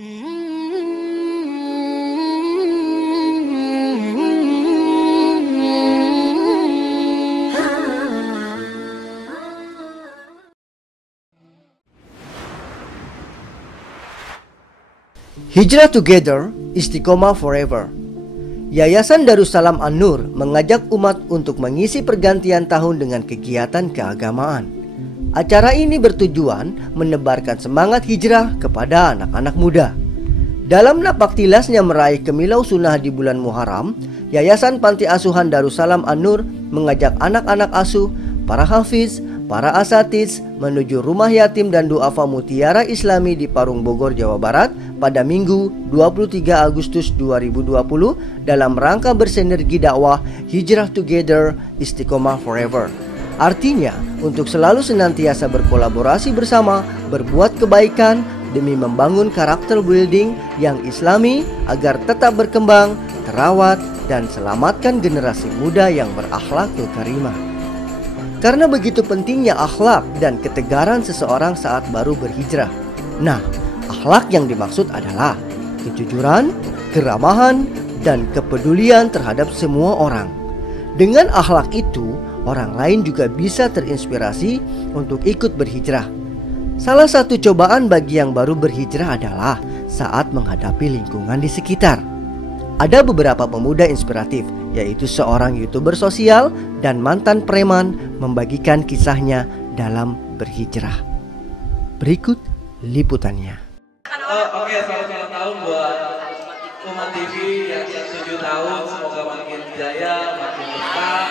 Hijrah Together, Istiqomah Forever. Yayasan Darussalam An-Nur mengajak umat untuk mengisi pergantian tahun dengan kegiatan keagamaan. Acara ini bertujuan menebarkan semangat hijrah kepada anak-anak muda. Dalam napak tilasnya meraih kemilau sunnah di bulan Muharram, Yayasan Panti Asuhan Darussalam An-Nur mengajak anak-anak asuh, para hafiz, para asatiz menuju rumah yatim dan duafa Mutiara Islami di Parung Bogor, Jawa Barat pada Minggu 23 Agustus 2020 dalam rangka bersinergi dakwah Hijrah Together, Istiqomah Forever. Artinya, untuk selalu senantiasa berkolaborasi bersama, berbuat kebaikan demi membangun karakter building yang islami agar tetap berkembang, terawat, dan selamatkan generasi muda yang berakhlak karimah. Karena begitu pentingnya akhlak dan ketegaran seseorang saat baru berhijrah. Nah, akhlak yang dimaksud adalah kejujuran, keramahan, dan kepedulian terhadap semua orang. Dengan akhlak itu, orang lain juga bisa terinspirasi untuk ikut berhijrah. Salah satu cobaan bagi yang baru berhijrah adalah saat menghadapi lingkungan di sekitar. Ada beberapa pemuda inspiratif, yaitu seorang YouTuber sosial dan mantan preman membagikan kisahnya dalam berhijrah. Berikut liputannya. Oke, selamat ulang tahun buat Umat TV yang 7 tahun. Semoga makin jaya, makin berkah,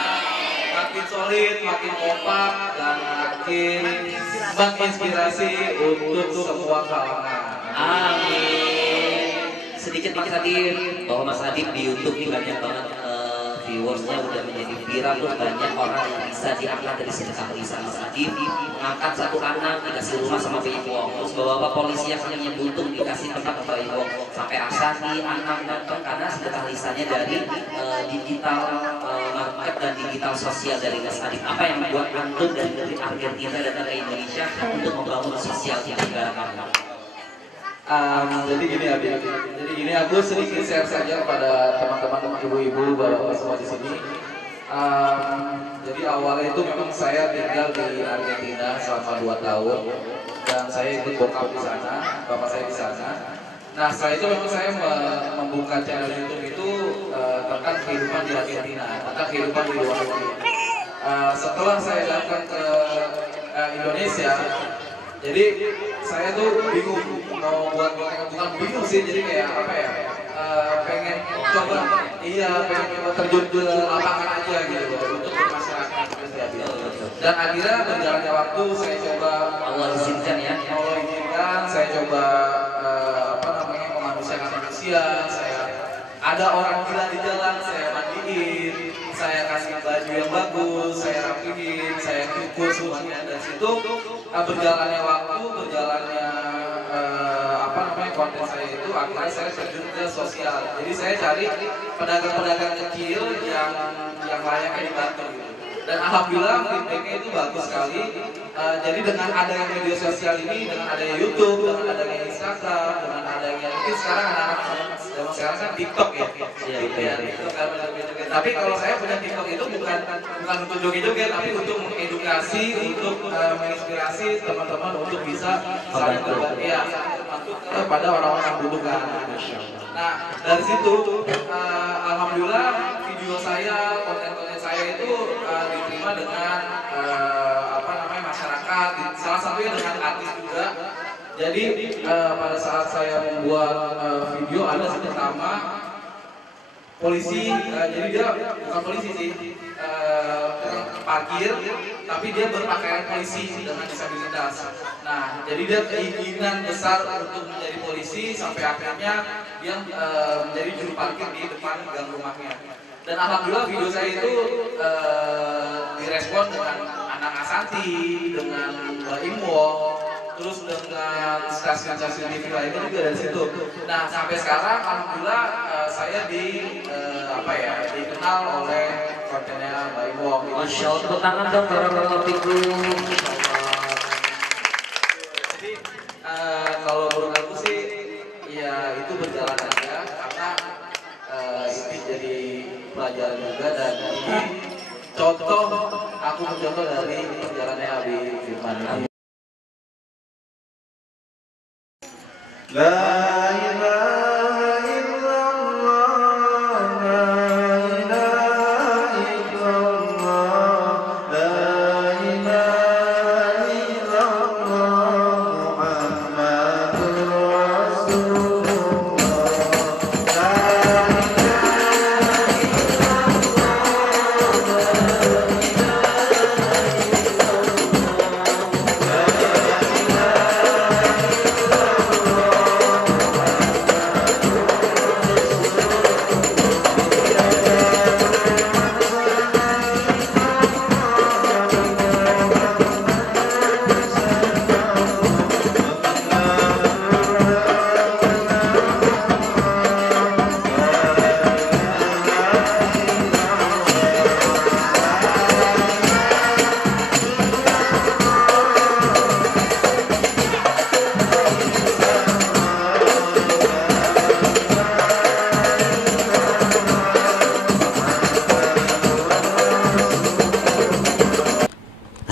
makin solid, makin kompak, dan makin menginspirasi untuk semua kalangan. Amin. Sedikit tadi bahwa Mas Adib di YouTube ini banyak banget viewersnya udah menjadi viral, terus banyak orang yang bisa diangkat dari sedekah lisan. Mas Adib mengangkat satu anak dikasih rumah sama Bayi Wong, terus bapak polisi yang punya buntung dikasih tempat ke Bayi Wong, sampai Asani anak datang karena sedekah lisannya dari digital market dan digital sosial dari Mas Adib. Apa yang membuat antum dari Argentina datang ke Indonesia untuk membangun sosial di negara kamu? Jadi gini aku sedikit share saja kepada teman-teman ibu-ibu, bapak-bapak semua di sini. Jadi awalnya itu memang saya tinggal di Argentina selama 2 tahun dan saya ikut bokap di sana, bapak saya di sana. Nah setelah itu memang saya membuka channel YouTube itu tentang kehidupan di Argentina, tentang kehidupan di luar negeri. Setelah saya datang ke Indonesia, jadi saya tuh bingung mau bukan bingung sih, jadi kayak apa ya, pengen coba terjun ke lapangan aja gitu untuk bermasyarakat dan akhirnya berjalannya waktu saya coba Allah izinkan ya, saya coba memanusiakan manusia. Saya ada orang gila di jalan, saya mandiin, saya kasih baju yang bagus, saya rapihin, saya cukur semuanya. Dan situ berjalannya waktu, berjalannya konten saya itu akhirnya saya terjun ke sosial. Jadi saya cari pedagang-pedagang kecil yang layaknya dibantu gitu. Dan alhamdulillah feedbacknya itu bagus sekali. Jadi dengan adanya media sosial ini, dengan adanya YouTube, dengan adanya Instagram, dengan adanya mungkin sekarang anak-anak zaman sekarang kan TikTok ya. TikTok kan. Tapi kalau saya punya TikTok itu bukan untuk joget-joget, tapi untuk mengedukasi, untuk menginspirasi teman-teman untuk bisa saling berbagi kepada orang-orang butuhkan. Nah dari situ alhamdulillah video saya, konten-konten saya itu diterima dengan masyarakat, salah satunya dengan artis juga. Jadi pada saat saya membuat video ada pertama polisi, jadi dia bukan polisi sih, parkir, tapi dia berpakaian polisi dengan disabilitas. Nah, jadi dia keinginan besar untuk menjadi polisi sampai akhirnya dia menjadi juru parkir di depan gang rumahnya. Dan alhamdulillah video saya itu direspon dengan anak Asanti, dengan Mbak Imwo, terus dengan stasiun-stasiun TV lainnya juga dari situ. Nah sampai sekarang alhamdulillah saya dikenal oleh kontennya Mbak Imwo. Masya Allah, tepuk tangan dong para figur. Jadi kalau menurut aku sih, ya contoh dari perjalanannya Habib Firman ini. La ilaha illallah, la ilaha illallah, la ilaha illallah, Muhammadur Rasulullah, la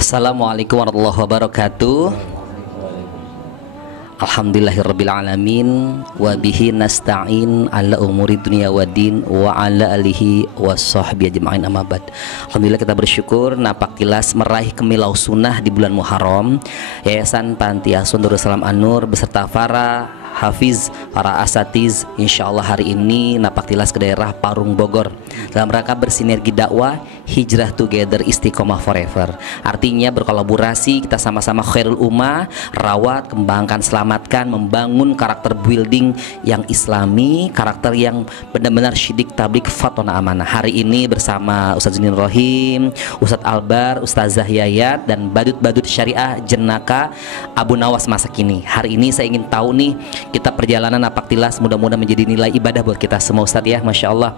Assalamualaikum warahmatullahi wabarakatuh. Alhamdulillahirabbil alamin wa bihi nasta'in ala umuri dunya waddin wa ala alihi washabbihi ajma'in, amma ba'd. Alhamdulillah kita bersyukur Napaktilas meraih kemilau sunnah di bulan Muharram. Yayasan Panti Asuhan Darussalam An-Nur beserta para hafiz, para asatiz, insyaallah hari ini Napaktilas ke daerah Parung Bogor dalam rangka bersinergi dakwah Hijrah Together Istiqomah Forever. Artinya berkolaborasi, kita sama-sama khairul ummah, rawat, kembangkan, selamatkan, membangun karakter building yang islami, karakter yang benar-benar syidik, tablik, fatona, amanah. Hari ini bersama Ustaz Zunin Rohim, Ustaz Albar, Ustazah Yayat, dan badut-badut syariah jenaka Abu Nawas masa kini. Hari ini saya ingin tahu nih, kita perjalanan Napaktilas mudah-mudahan menjadi nilai ibadah buat kita semua Ustaz ya, Masya Allah.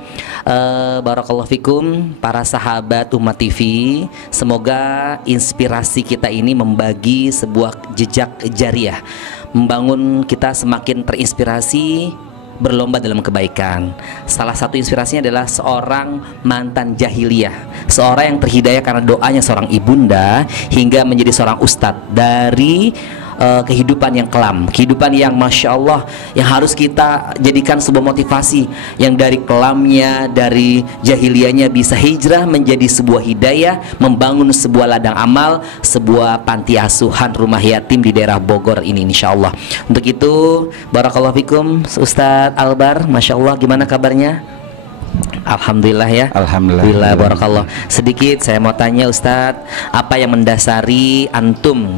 Barakallahu fikum para sahabat Umat TV, semoga inspirasi kita ini membagi sebuah jejak jariah, membangun kita semakin terinspirasi, berlomba dalam kebaikan. Salah satu inspirasinya adalah seorang mantan jahiliyah, seorang yang terhidayah karena doanya seorang ibunda hingga menjadi seorang ustadz dari kehidupan yang kelam, kehidupan yang Masya Allah, yang harus kita jadikan sebuah motivasi, yang dari kelamnya, dari jahiliyahnya bisa hijrah menjadi sebuah hidayah, membangun sebuah ladang amal, sebuah panti asuhan rumah yatim di daerah Bogor ini insya Allah. Untuk itu barakallahu fikum Ustadz Albar, Masya Allah, gimana kabarnya? Alhamdulillah ya. Alhamdulillah, barakallah. Sedikit saya mau tanya Ustadz, apa yang mendasari antum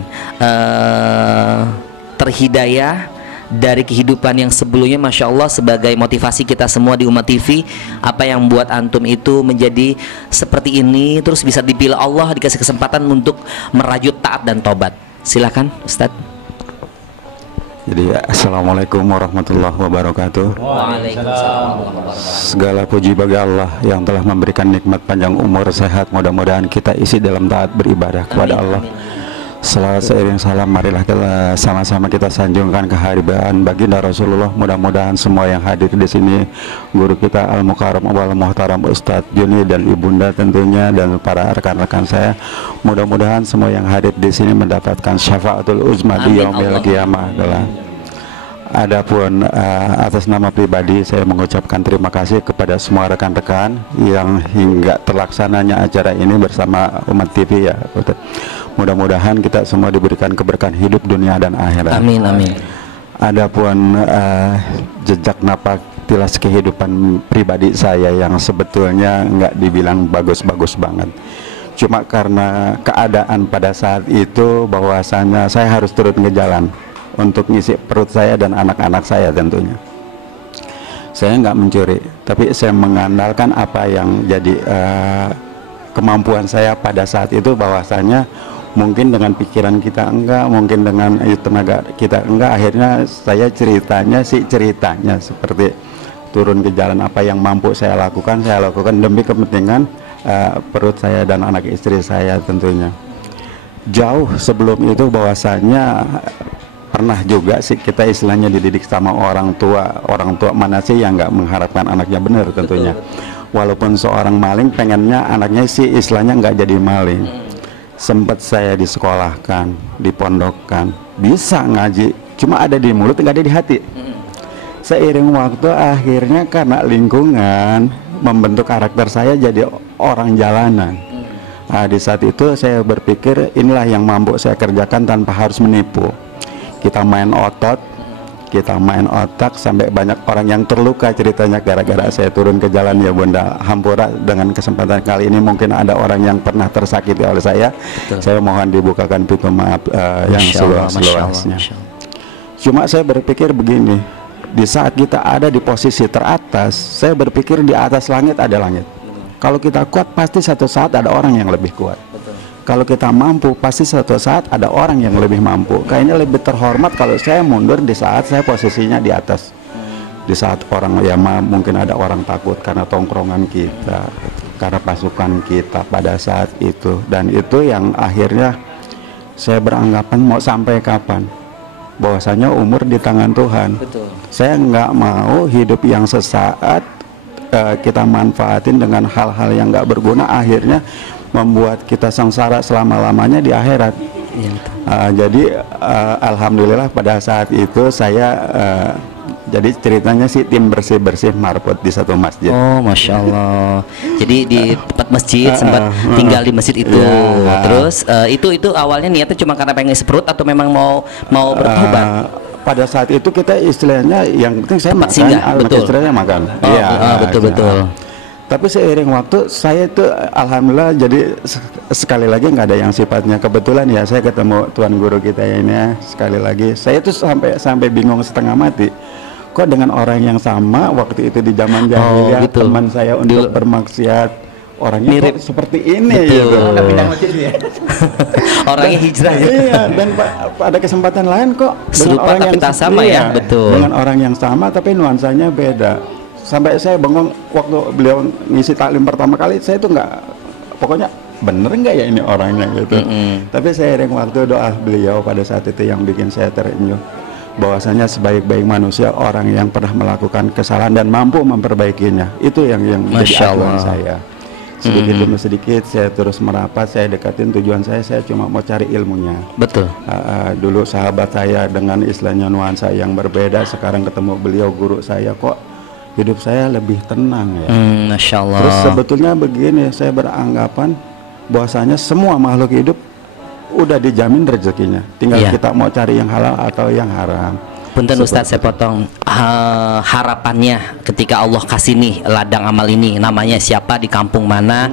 terhidayah dari kehidupan yang sebelumnya, Masya Allah, sebagai motivasi kita semua di Umat TV? Apa yang membuat antum itu menjadi seperti ini, terus bisa dipilih Allah, dikasih kesempatan untuk merajut taat dan tobat? Silakan Ustadz. Jadi assalamualaikum warahmatullahi wabarakatuh. Waalaikumsalam. Segala puji bagi Allah yang telah memberikan nikmat panjang umur, sehat. Mudah-mudahan kita isi dalam taat beribadah kepada Allah. Salat seiring salam, marilah kita sama-sama kita sanjungkan kehadiran baginda Rasulullah. Mudah-mudahan semua yang hadir di sini, guru kita Al Mukarram wal Muhtaram Ustadz Juni dan ibunda tentunya, dan para rekan-rekan saya, mudah-mudahan semua yang hadir di sini mendapatkan syafaatul uzma di yaumil qiyamah. Adapun atas nama pribadi saya mengucapkan terima kasih kepada semua rekan-rekan yang hingga terlaksananya acara ini bersama Umat TV ya. Mudah-mudahan kita semua diberikan keberkahan hidup dunia dan akhirat. Amin amin. Adapun jejak Napaktilas kehidupan pribadi saya yang sebetulnya nggak dibilang bagus-bagus banget. Cuma karena keadaan pada saat itu bahwasanya saya harus turun ke jalan untuk ngisi perut saya dan anak-anak saya tentunya. Saya nggak mencuri, tapi saya mengandalkan apa yang jadi kemampuan saya pada saat itu, bahwasanya mungkin dengan pikiran kita enggak, mungkin dengan tenaga kita enggak, akhirnya saya ceritanya seperti turun ke jalan. Apa yang mampu saya lakukan demi kepentingan perut saya dan anak istri saya tentunya. Jauh sebelum itu bahwasanya pernah juga sih kita istilahnya dididik sama orang tua mana sih yang nggak mengharapkan anaknya benar tentunya. Walaupun seorang maling pengennya anaknya sih istilahnya nggak jadi maling. sempat saya disekolahkan, dipondokkan, bisa ngaji, cuma ada di mulut nggak ada di hati. Seiring waktu akhirnya karena lingkungan membentuk karakter saya jadi orang jalanan. Nah, di saat itu saya berpikir inilah yang mampu saya kerjakan tanpa harus menipu. Kita main otot, kita main otak, sampai banyak orang yang terluka ceritanya gara-gara saya turun ke jalan ya Bunda. Hampura dengan kesempatan kali ini mungkin ada orang yang pernah tersakiti oleh saya. Betul. Saya mohon dibukakan pintu maaf yang seluas-luasnya. Cuma saya berpikir begini, di saat kita ada di posisi teratas, saya berpikir di atas langit ada langit. Kalau kita kuat pasti satu saat ada orang yang lebih kuat. Kalau kita mampu pasti suatu saat ada orang yang lebih mampu. Kayaknya lebih terhormat kalau saya mundur di saat saya posisinya di atas. Di saat orang ya mungkin ada orang takut karena tongkrongan kita, karena pasukan kita pada saat itu. Dan itu yang akhirnya saya beranggapan mau sampai kapan, bahwasanya umur di tangan Tuhan. Betul. Saya nggak mau hidup yang sesaat kita manfaatin dengan hal-hal yang nggak berguna, akhirnya membuat kita sengsara selama-lamanya di akhirat. Jadi alhamdulillah pada saat itu saya jadi ceritanya sih tim bersih-bersih marbot di satu masjid. Oh, Masya Allah. Jadi di tempat masjid sempat tinggal di masjid itu. Terus itu awalnya niatnya cuma karena pengen seperut atau memang mau bertobat? Pada saat itu kita istilahnya yang penting saya makan, betul. istilahnya makan. Betul. Tapi seiring waktu saya itu alhamdulillah jadi sekali lagi nggak ada yang sifatnya kebetulan ya, saya ketemu tuan guru kita ini ya, sekali lagi saya itu sampai bingung setengah mati. Kok dengan orang yang sama waktu itu di zaman jahiliyah teman saya untuk bermaksiat orangnya mirip seperti ini gitu. Orangnya hijrah ya. Iya, dan pada kesempatan lain kok serupa tapi tak sama ya, betul. Dengan orang yang sama tapi nuansanya beda. Sampai saya bengong waktu beliau ngisi taklim pertama kali, saya itu nggak, pokoknya bener nggak ya ini orangnya gitu. Tapi seiring waktu doa beliau pada saat itu yang bikin saya terenyuh, bahwasanya sebaik-baik manusia orang yang pernah melakukan kesalahan dan mampu memperbaikinya. Itu yang menjadi acuan saya. Sedikit demi sedikit saya terus merapat, saya dekatin tujuan saya cuma mau cari ilmunya. Betul. Dulu sahabat saya dengan istilahnya nuansa yang berbeda, sekarang ketemu beliau guru saya, kok hidup saya lebih tenang ya. Masya Allah. Terus sebetulnya begini, saya beranggapan bahwasanya semua makhluk hidup udah dijamin rezekinya, tinggal kita mau cari yang halal atau yang haram. Punten Ustadz, saya potong. Harapannya ketika Allah kasih nih ladang amal ini, namanya siapa, di kampung mana,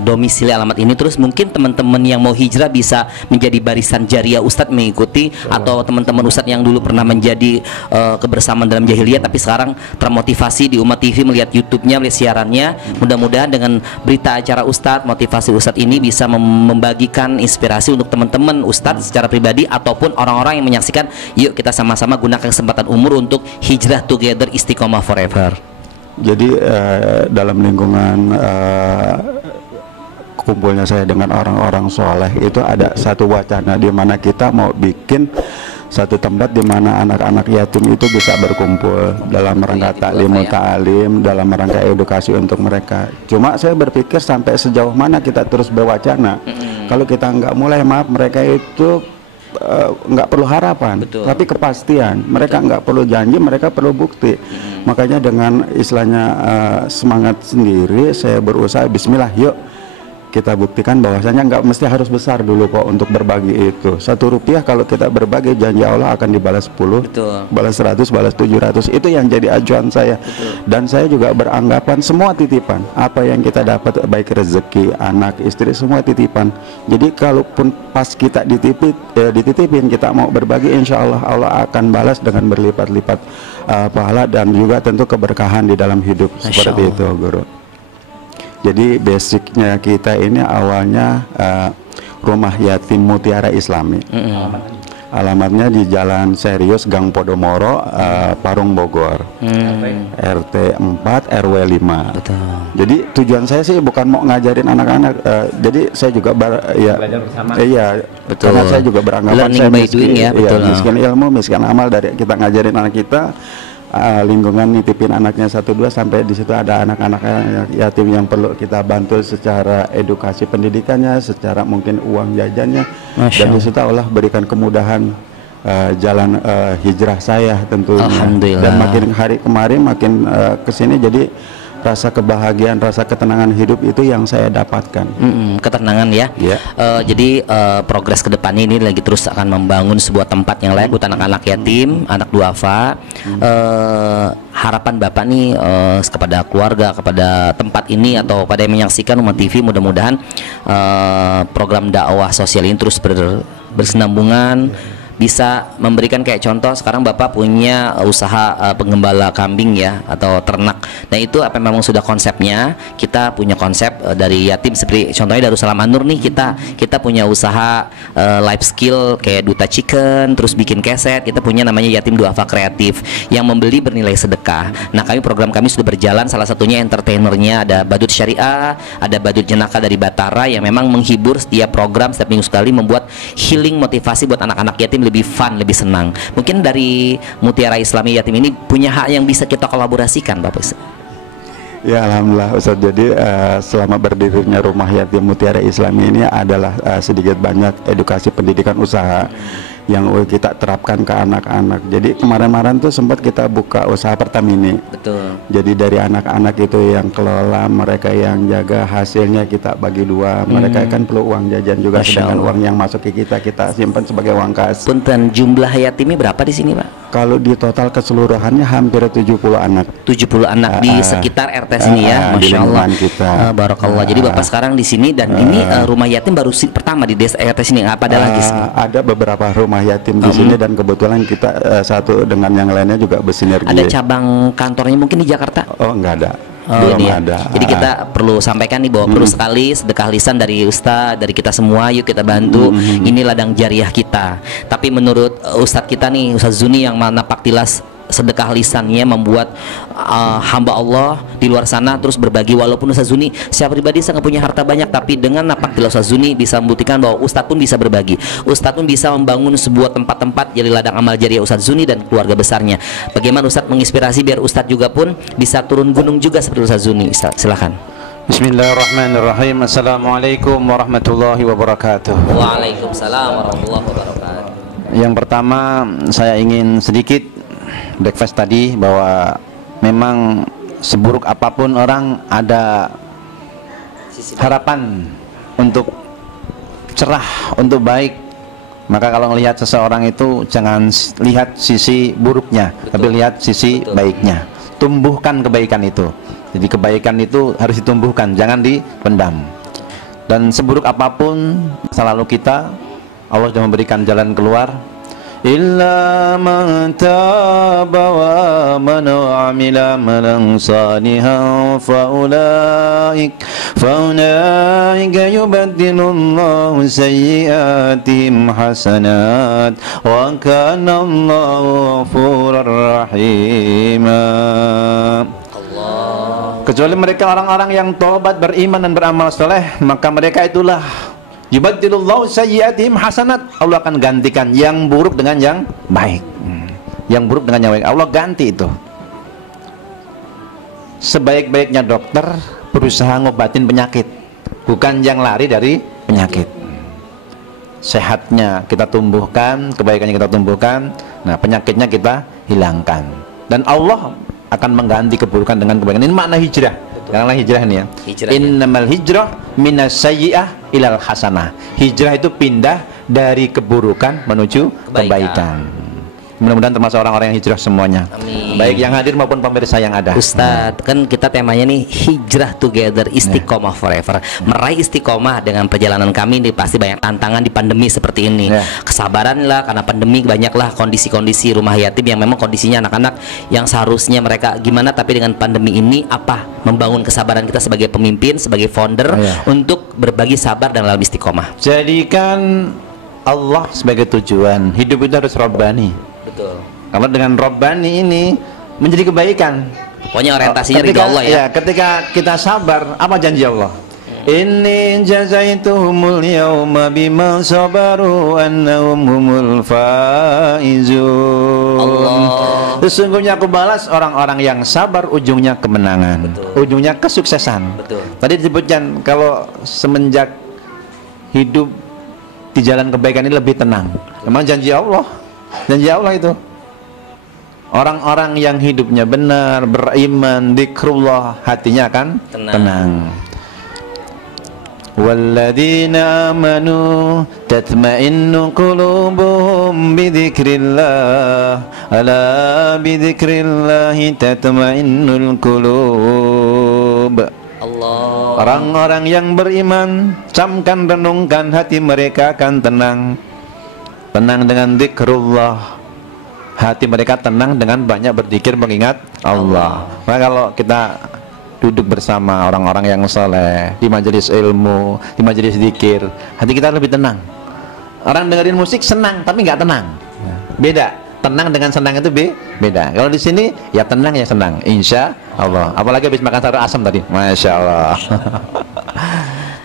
domisili alamat ini, terus mungkin teman-teman yang mau hijrah bisa menjadi barisan jariah Ustadz mengikuti, atau teman-teman Ustadz yang dulu pernah menjadi kebersamaan dalam jahiliyah tapi sekarang termotivasi di Umat TV melihat YouTube-nya, melihat siarannya. Mudah-mudahan dengan berita acara Ustadz, motivasi Ustadz ini bisa membagikan inspirasi untuk teman-teman Ustadz secara pribadi ataupun orang-orang yang menyaksikan. Yuk kita sama-sama gunakan kesempatan umur untuk hijrah together, istiqomah forever. Jadi dalam lingkungan kumpulnya saya dengan orang-orang soleh itu ada satu wacana di mana kita mau bikin satu tempat di mana anak-anak yatim itu bisa berkumpul dalam rangka ta'lim, dalam rangka edukasi untuk mereka. Cuma saya berpikir sampai sejauh mana kita terus berwacana. Kalau kita nggak mulai, maaf, mereka itu nggak perlu harapan, tapi kepastian. Mereka nggak perlu janji, mereka perlu bukti. Makanya dengan istilahnya semangat sendiri, saya berusaha Bismillah, yuk kita buktikan bahwasanya nggak mesti harus besar dulu kok untuk berbagi itu. Rp1 kalau kita berbagi, janji Allah akan dibalas 10, balas 100, balas 700. Itu yang jadi acuan saya. Dan saya juga beranggapan semua titipan, apa yang kita dapat, baik rezeki, anak, istri, semua titipan. Jadi kalaupun pas kita dititipin, kita mau berbagi, insya Allah Allah akan balas dengan berlipat-lipat pahala dan juga tentu keberkahan di dalam hidup. Seperti itu, Guru. Jadi basicnya kita ini awalnya Rumah Yatim Mutiara Islami. Alamatnya di Jalan Serius, Gang Podomoro, Parung, Bogor. RT 4 RW 5. Betul. Jadi tujuan saya sih bukan mau ngajarin anak-anak, jadi saya juga belajar bersama. Iya, betul. Karena saya juga beranggapan saya miskin, miskin ilmu, miskin amal dari kita ngajarin anak kita. lingkungan nitipin anaknya 1-2 sampai di situ ada anak-anak yatim yang perlu kita bantu secara edukasi pendidikannya, secara mungkin uang jajannya. Dan di situ Allah berikan kemudahan jalan hijrah saya tentunya. Dan makin hari kemarin makin kesini, jadi rasa kebahagiaan, rasa ketenangan hidup itu yang saya dapatkan. Ketenangan ya. Jadi progres kedepannya ini lagi terus akan membangun sebuah tempat yang layak buat anak-anak yatim, anak duafa. Harapan Bapak nih kepada keluarga, kepada tempat ini atau pada yang menyaksikan Umat TV, mudah-mudahan program dakwah sosial ini terus bersenambungan, bisa memberikan kayak contoh sekarang Bapak punya usaha penggembala kambing ya atau ternak. Nah itu apa memang sudah konsepnya, kita punya konsep dari yatim seperti contohnya Darussalam An-Nur nih, kita punya usaha life skill kayak Duta Chicken, terus bikin keset, kita punya namanya Yatim Duafa Kreatif yang membeli bernilai sedekah. Nah program kami sudah berjalan, salah satunya entertainernya ada Badut Syariah, ada Badut Jenaka dari Batara yang memang menghibur setiap program setiap minggu sekali, membuat healing motivasi buat anak-anak yatim lebih fun, lebih senang. Mungkin dari Mutiara Islami Yatim ini punya hak yang bisa kita kolaborasikan Bapak Ustaz. Ya alhamdulillah Ustaz, jadi selama berdirinya Rumah Yatim Mutiara Islami ini adalah sedikit banyak edukasi pendidikan usaha yang kita terapkan ke anak-anak. Jadi kemarin-kemarin tuh sempat kita buka usaha Pertamini. Betul. Jadi dari anak-anak itu yang kelola, mereka yang jaga, hasilnya kita bagi dua. Mereka kan perlu uang jajan juga, sedangkan uang yang masuk ke kita simpan sebagai uang kas. Punten, jumlah yatimnya berapa di sini Pak? Kalau di total keseluruhannya hampir 70 anak. 70 anak di sekitar RT sini ya, Masya Allah. Kita. Barakallah. Jadi Bapak sekarang di sini dan ini rumah yatim baru pertama di desa RT sini. Apa ada lagi? Ada beberapa rumah yatim di sini dan kebetulan kita satu dengan yang lainnya juga bersinergi. Ada cabang kantornya mungkin di Jakarta? Oh enggak ada. Belum ada. Jadi kita perlu sampaikan nih bahwa perlu sekali sedekah lisan dari Ustadz, dari kita semua, yuk kita bantu. Ini ladang jariah kita. Tapi menurut Ustadz kita nih, Ustadz Zuni yang napak tilas sedekah lisannya membuat hamba Allah di luar sana terus berbagi. Walaupun Ustadz Zuni saya pribadi saya nggak punya harta banyak, tapi dengan napak tilas Ustadz Zuni bisa membuktikan bahwa Ustadz pun bisa berbagi. Ustadz pun bisa membangun sebuah tempat-tempat jadi ladang amal jariah Ustadz Zuni dan keluarga besarnya. Bagaimana Ustadz menginspirasi biar Ustadz juga pun bisa turun gunung juga seperti Ustadz Zuni? Silakan. Bismillahirrahmanirrahim. Assalamualaikum warahmatullahi wabarakatuh. Waalaikumsalam warahmatullahi wabarakatuh. Yang pertama saya ingin sedikit breakfast tadi bahwa memang seburuk apapun orang ada harapan untuk cerah, untuk baik. Maka kalau melihat seseorang itu jangan lihat sisi buruknya, tapi lihat sisi baiknya. Tumbuhkan kebaikan itu. Jadi kebaikan itu harus ditumbuhkan, jangan dipendam. Dan seburuk apapun selalu kita, Allah sudah memberikan jalan keluar. Illa man taba wa man amila amalan salihan fa ulaika yubaddilullahu sayyi'atihim hasanat wa kana Allahu ghafurur rahima. Kecuali mereka orang-orang yang tobat, beriman dan beramal soleh, maka mereka itulah yubaddilullahu sayyi'atihim hasanat. Allah akan gantikan yang buruk dengan yang baik. Yang buruk dengan yang baik, Allah ganti itu. Sebaik-baiknya dokter berusaha ngobatin penyakit, bukan yang lari dari penyakit. Sehatnya kita tumbuhkan, kebaikannya kita tumbuhkan, nah penyakitnya kita hilangkan. Dan Allah akan mengganti keburukan dengan kebaikan. Ini makna hijrah. Karena hijrah ini ya. Innamal hijrah minas sayyi'ah ilal hasanah. Hijrah itu pindah dari keburukan menuju kebaikan. Mudah-mudahan termasuk orang-orang yang hijrah semuanya. Amin. Baik yang hadir maupun pemirsa yang ada. Ustadz, kan kita temanya nih hijrah together, istiqomah forever. Meraih istiqomah dengan perjalanan kami ini pasti banyak tantangan di pandemi seperti ini. Kesabaran lah, karena pandemi banyaklah kondisi-kondisi rumah yatim yang memang kondisinya anak-anak yang seharusnya mereka gimana, tapi dengan pandemi ini apa? Membangun kesabaran kita sebagai pemimpin, sebagai founder untuk berbagi sabar dan dalam istiqomah. Jadikan Allah sebagai tujuan. Hidup itu harus Rabbani. Betul. Kalau dengan Rabbani ini menjadi kebaikan. Pokoknya orientasinya ridho Allah ya. Ketika kita sabar, apa janji Allah? Inni jazaituhumul yawma bima sabaru annahum humul faizun. Allah. Sesungguhnya aku balas orang-orang yang sabar, ujungnya kemenangan. Betul. Ujungnya kesuksesan. Betul. Tadi disebutkan kalau semenjak hidup di jalan kebaikan ini lebih tenang. Memang janji Allah. Janji Allah itu. Orang-orang yang hidupnya benar, beriman, dzikrullah, hatinya akan tenang. Walladzina amanu tatma'innu qulubuhum bidzikrillah ala bidzikrillahi tatma'innul qulub. Allah. Orang-orang yang beriman, camkan renungkan, hati mereka akan tenang. Tenang dengan dzikrullah. Hati mereka tenang dengan banyak berzikir mengingat Allah. Maka kalau kita duduk bersama orang-orang yang soleh di majelis ilmu, di majelis zikir, hati kita lebih tenang. Orang dengerin musik senang tapi nggak tenang. Beda. Tenang dengan senang itu beda. Kalau di sini ya tenang ya senang, insya Allah. Apalagi habis makan sayur asam tadi, masya Allah.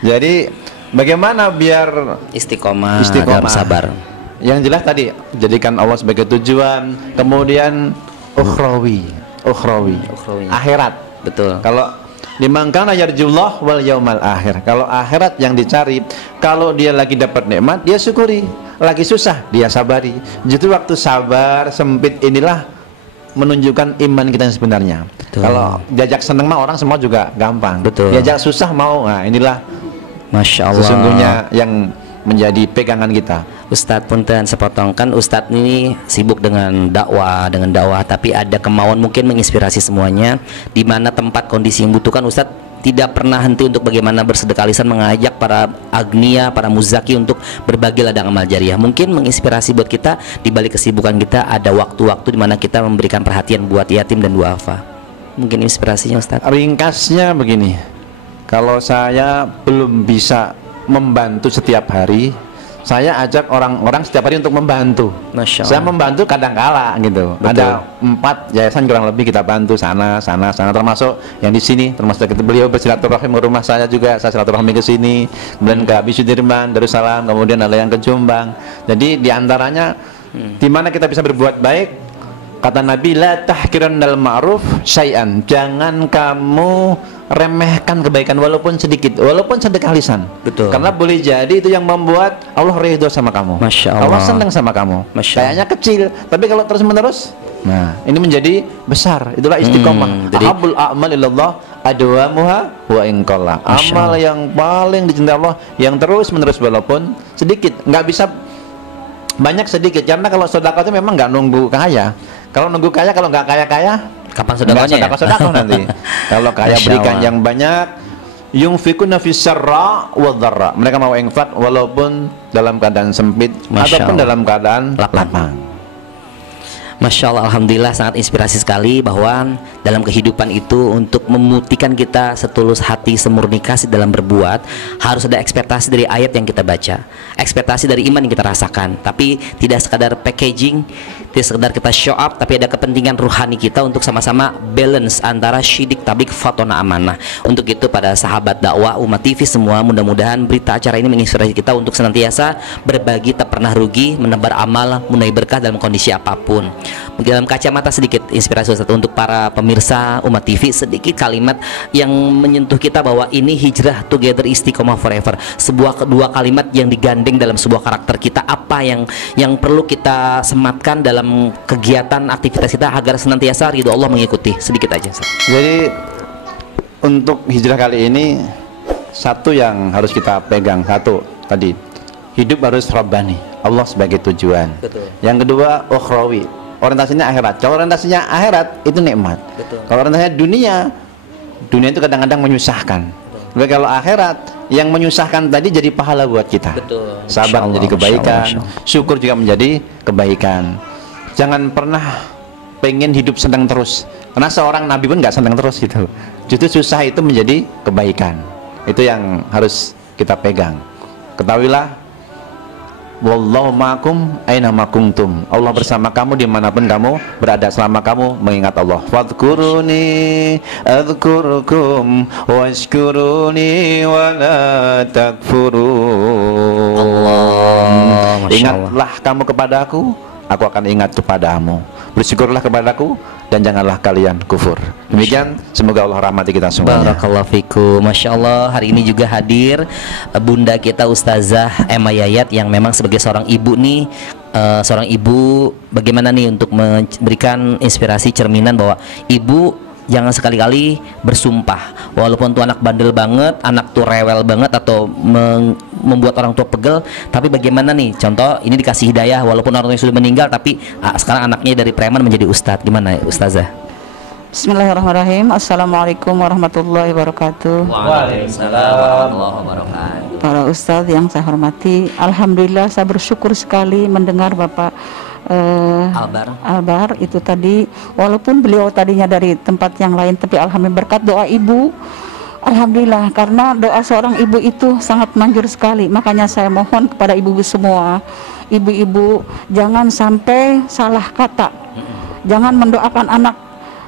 Jadi bagaimana biar Istiqomah dalam sabar. Yang jelas tadi jadikan Allah sebagai tujuan, kemudian ukhrawi, akhirat. Betul. Kalau dimangkana yarjullah wal yaumal akhir. Kalau akhirat yang dicari, kalau dia lagi dapat nikmat dia syukuri, lagi susah dia sabari. Justru waktu sabar sempit inilah menunjukkan iman kita yang sebenarnya. Betul. Kalau diajak seneng mah orang semua juga gampang. Betul. Diajak susah mau. Nah, inilah Masya Allah. sesungguhnya yang menjadi pegangan kita. Ustadz punten sepotong, kan Ustadz ini sibuk dengan dakwah, tapi ada kemauan mungkin menginspirasi semuanya, di mana tempat kondisi yang butuhkan Ustadz tidak pernah henti untuk bagaimana bersedekah lisan, mengajak para agnia, para muzaki untuk berbagi ladang amal jariah. Mungkin menginspirasi buat kita di balik kesibukan kita ada waktu-waktu di mana kita memberikan perhatian buat yatim dan duafa. Mungkin inspirasinya Ustadz. Ringkasnya begini, kalau saya belum bisa membantu setiap hari, saya ajak orang-orang setiap hari untuk membantu. Masya Allah. Saya membantu kadang-kala gitu. Betul. Ada 4 yayasan kurang lebih kita bantu sana, termasuk yang di sini, termasuk kita beliau bersilaturahim ke rumah saya juga, saya silaturahmi ke sini, kemudian ke Abi Sudirman, Darussalam, kemudian ada yang ke Jombang. Jadi diantaranya di mana kita bisa berbuat baik, kata Nabi, la tahkirannal ma'ruf syai'an. Jangan kamu remehkan kebaikan walaupun sedikit, walaupun sedekah lisan. Betul. Karena boleh jadi itu yang membuat Allah ridho sama kamu. Masya Allah. Allah senang sama kamu. Masya Kayaknya kecil, tapi kalau terus menerus, nah ini menjadi besar. Itulah istiqomah. jadi- Ahabul a'mal ilallah adwamuha wa in qalla. Masya Amal Allah. yang paling dicintai Allah yang terus menerus walaupun sedikit. Nggak bisa banyak sedikit, karena kalau sedekah itu memang nggak nunggu kaya. Kalau nunggu kaya, kalau nggak kaya-kaya, Kapan sedekahnya ya? sedekah nanti. Kalau kaya Masya berikan Allah. yang banyak. Yunfikuna fis syarra wa dharra. Mereka mau infak walaupun dalam keadaan sempit Masya ataupun Allah. dalam keadaan lapang. Masya Allah, Alhamdulillah sangat inspirasi sekali bahwa dalam kehidupan itu untuk memutihkan kita setulus hati, semurni kasih dalam berbuat, harus ada ekspektasi dari ayat yang kita baca, ekspektasi dari iman yang kita rasakan, tapi tidak sekadar packaging, tidak sekadar kita show up, tapi ada kepentingan ruhani kita untuk sama-sama balance antara syidik, tabik, fatona, amanah. Untuk itu pada sahabat dakwah Umat TV semua, mudah-mudahan berita acara ini menginspirasi kita untuk senantiasa berbagi, tak pernah rugi, menebar amal, menuai berkah dalam kondisi apapun. Dalam kacamata sedikit inspirasi Ustaz untuk para pemirsa Umat TV, sedikit kalimat yang menyentuh kita bahwa ini hijrah together istiqomah forever, sebuah kedua kalimat yang digandeng dalam sebuah karakter kita, apa yang perlu kita sematkan dalam kegiatan aktivitas kita agar senantiasa ridho Allah mengikuti. Sedikit aja Ustaz. Jadi untuk hijrah kali ini satu yang harus kita pegang, satu tadi hidup harus rabbani, Allah sebagai tujuan. Betul. Yang kedua ukhrawi, orientasinya akhirat. Kalau orientasinya akhirat itu nikmat. Betul. Kalau orientasinya dunia itu kadang-kadang menyusahkan. Tapi kalau akhirat yang menyusahkan tadi jadi pahala buat kita. Betul. Sabar Masya menjadi Allah, kebaikan, Masya Allah. syukur juga menjadi kebaikan. Jangan pernah pengen hidup senang terus, karena seorang nabi pun nggak senang terus gitu. Justru susah itu menjadi kebaikan. Itu yang harus kita pegang. Ketahuilah wallahu ma'akum aina ma kuntum. Allah bersama kamu dimanapun kamu berada selama kamu mengingat Allah. Fadhkuruni adzkurukum washkuruni wala takfurun. Allah, Masya Allah. Ingatlah kamu kepadaku, aku akan ingat kepadamu. Bersyukurlah kepadaku dan janganlah kalian kufur. Demikian, semoga Allah rahmati kita semuanya. Barakallahu fikum. Masya Allah, hari ini juga hadir bunda kita Ustazah Emma Yayat yang memang sebagai seorang ibu nih, seorang ibu bagaimana nih untuk memberikan inspirasi cerminan bahwa ibu jangan sekali-kali bersumpah walaupun tuh anak bandel banget, anak tuh rewel banget atau membuat orang tua pegel, tapi bagaimana nih contoh ini dikasih hidayah walaupun orang tuanya sudah meninggal tapi sekarang anaknya dari preman menjadi ustadz. Gimana Ustazah? Bismillahirrahmanirrahim. Assalamualaikum warahmatullahi wabarakatuh. Waalaikumsalam warahmatullahi wabarakatuh. Para ustadz yang saya hormati, alhamdulillah saya bersyukur sekali mendengar Bapak Albar itu tadi, walaupun beliau tadinya dari tempat yang lain, tapi alhamdulillah berkat doa ibu, alhamdulillah, karena doa seorang ibu itu sangat manjur sekali. Makanya saya mohon kepada ibu-ibu semua, ibu-ibu jangan sampai salah kata, jangan mendoakan anak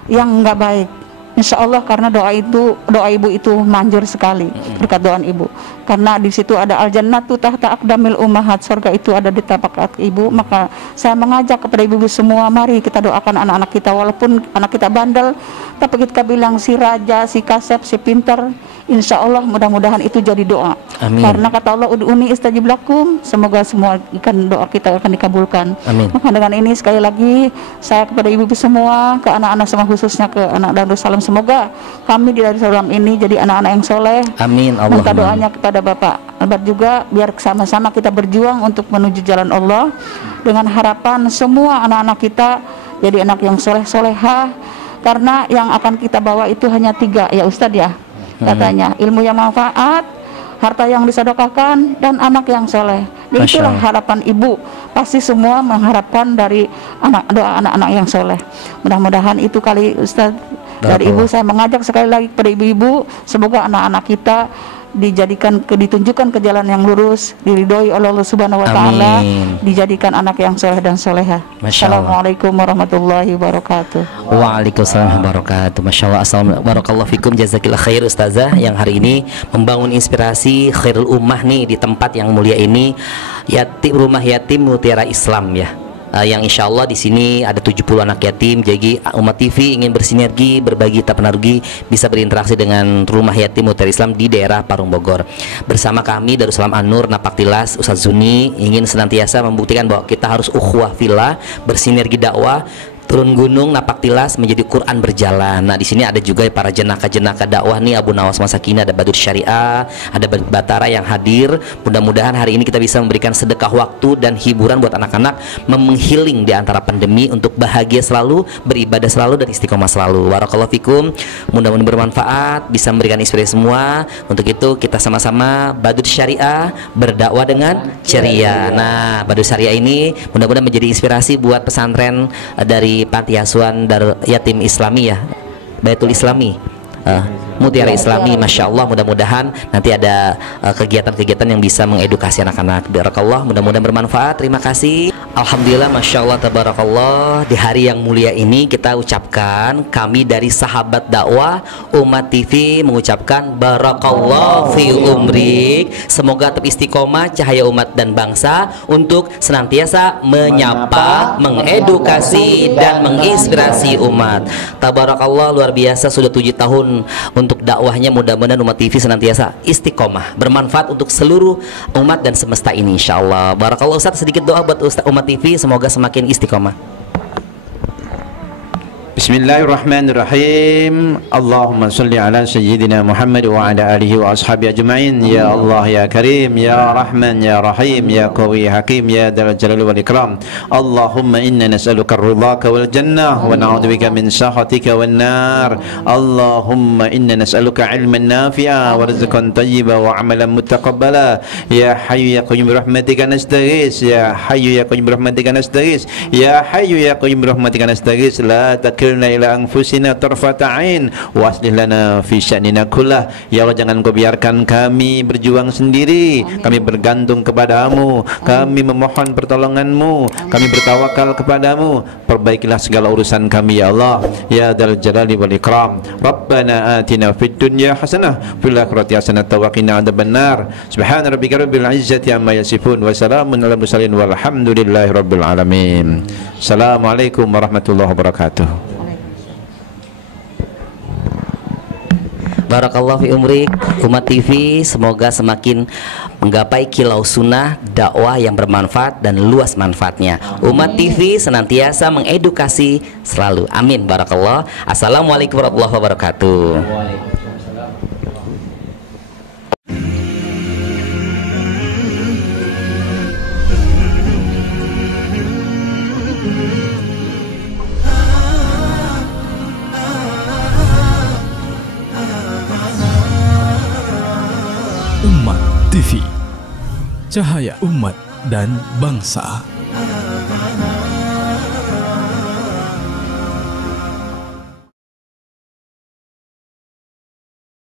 yang enggak baik. Insya Allah, karena doa ibu itu manjur sekali berkat doa ibu, karena di situ ada al-jannatu tahta aqdamil ummahat, surga itu ada di tapak kaki ibu. Maka saya mengajak kepada ibu-ibu semua, mari kita doakan anak-anak kita, walaupun anak kita bandel tapi kita bilang si raja, si kasep, si pintar, insya Allah mudah-mudahan itu jadi doa. Amin. Karena kata Allah ud'uni istajib lakum, semoga semua doa kita akan dikabulkan. Amin. Maka dengan ini sekali lagi saya kepada ibu-ibu semua, ke anak-anak semua, khususnya ke anak Darussalam, semoga kami di Darussalam ini jadi anak-anak yang soleh. Amin. Minta doanya kepada Bapak Albert juga, biar sama-sama kita berjuang untuk menuju jalan Allah, dengan harapan semua anak-anak kita jadi anak yang soleh-solehah. Karena yang akan kita bawa itu hanya 3 ya Ustadz ya, katanya ilmu yang manfaat, harta yang disedekahkan, dan anak yang soleh. Dan itulah harapan ibu. Pasti semua mengharapkan dari doa anak-anak yang soleh. Mudah-mudahan itu kali Ustadz dari ibu. Saya mengajak sekali lagi kepada ibu-ibu, semoga anak-anak kita ditunjukkan ke jalan yang lurus, diridhoi oleh Allah Subhanahu wa taala, dijadikan anak yang soleh dan soleha. Assalamualaikum warahmatullahi wabarakatuh. Waalaikumsalam warahmatullahi wabarakatuh. Masya Allah. Assalamualaikum barakallahu fikum. Jazakillah khair Ustazah yang hari ini membangun inspirasi khairul ummah nih di tempat yang mulia ini, rumah yatim Mutiara Islam ya. Yang insya Allah di sini ada 70 anak yatim. Jadi Umat TV ingin bersinergi, berbagi tapanargi, bisa berinteraksi dengan rumah yatim Mutiara Islam di daerah Parung Bogor. Bersama kami Darussalam An-Nur Napaktilas, Ustaz Zuni ingin senantiasa membuktikan bahwa kita harus ukhuwah fillah, bersinergi dakwah, turun gunung Napaktilas menjadi Quran berjalan. Nah di sini ada juga para jenaka-jenaka dakwah nih, Abu Nawas Masakin, ada Badur Syariah, ada Batara yang hadir. Mudah-mudahan hari ini kita bisa memberikan sedekah waktu dan hiburan buat anak-anak, menghealing di antara pandemi untuk bahagia selalu, beribadah selalu, dan istiqomah selalu. Barakallahu fikum. Mudah-mudahan bermanfaat, bisa memberikan inspirasi semua. Untuk itu kita sama-sama Badur Syariah, berdakwah dengan ceria. Nah Badur Syariah ini mudah-mudahan menjadi inspirasi buat pesantren dari Panti Asuhan Yatim Islami ya, Baitul Islami, Mutiara Islami. Masya Allah, mudah-mudahan nanti ada kegiatan-kegiatan yang bisa mengedukasi anak-anak. Barakallah, mudah-mudahan bermanfaat. Terima kasih. Alhamdulillah, Masya Allah, Tabarakallah. Di hari yang mulia ini kita ucapkan, kami dari sahabat dakwah Umat TV mengucapkan Barakallah fi umrik. Semoga tetap istiqomah cahaya umat dan bangsa untuk senantiasa menyapa, mengedukasi, dan menginspirasi umat. Tabarakallah, luar biasa, sudah 7 tahun untuk dakwahnya. Mudah-mudahan Umat TV senantiasa istiqomah, bermanfaat untuk seluruh umat dan semesta ini, insya Allah. Barakallah. Ustaz, sedikit doa buat Ustaz Umat TV, semoga semakin istiqomah. Bismillahirrahmanirrahim. Allahumma salli ala sayyidina Muhammad wa ala alihi wa ashabi ajma'in. Ya Allah ya Karim, ya Rahman, ya Rahim, ya Qawi Hakim, ya Dzal Jalali wal Ikram. Allahumma inna nas'aluka ar-ridhaka wal jannah wa na'udzubika min sakhatika wan nar. Allahumma inna nas'aluka ilman nafi'a wa rizqan thayyiban wa amalan mutaqabbala. Ya Hayyu ya Qayyum bi rahmatika nastaghits. Ya Hayyu ya Qayyum bi rahmatika nastaghits. Ya Hayyu ya Qayyum bi rahmatika nastaghits. La takilna ila anfusina tarfata ain wa aslih lana fi sya'nina kullah. Ya Allah, jangan kau biarkan kami berjuang sendiri. Kami bergantung kepadamu, kami memohon pertolonganmu, kami bertawakal kepadamu. Perbaikilah segala urusan kami ya Allah, ya dzal jalali wal ikram. Rabbana atina fid dunya hasanah fil akhirati hasanah wa qina adzabannar. Subhana rabbika rabbil izzati amma yasifun wa salamun alal mursalin walhamdulillahi rabbil alamin. Assalamualaikum warahmatullahi wabarakatuh. Barakallahu fi umrik. Umat TV semoga semakin menggapai kilau sunnah, dakwah yang bermanfaat dan luas manfaatnya. Umat TV senantiasa mengedukasi selalu. Amin. Barakallah. Assalamualaikum warahmatullahi wabarakatuh. Umat TV, cahaya umat dan bangsa.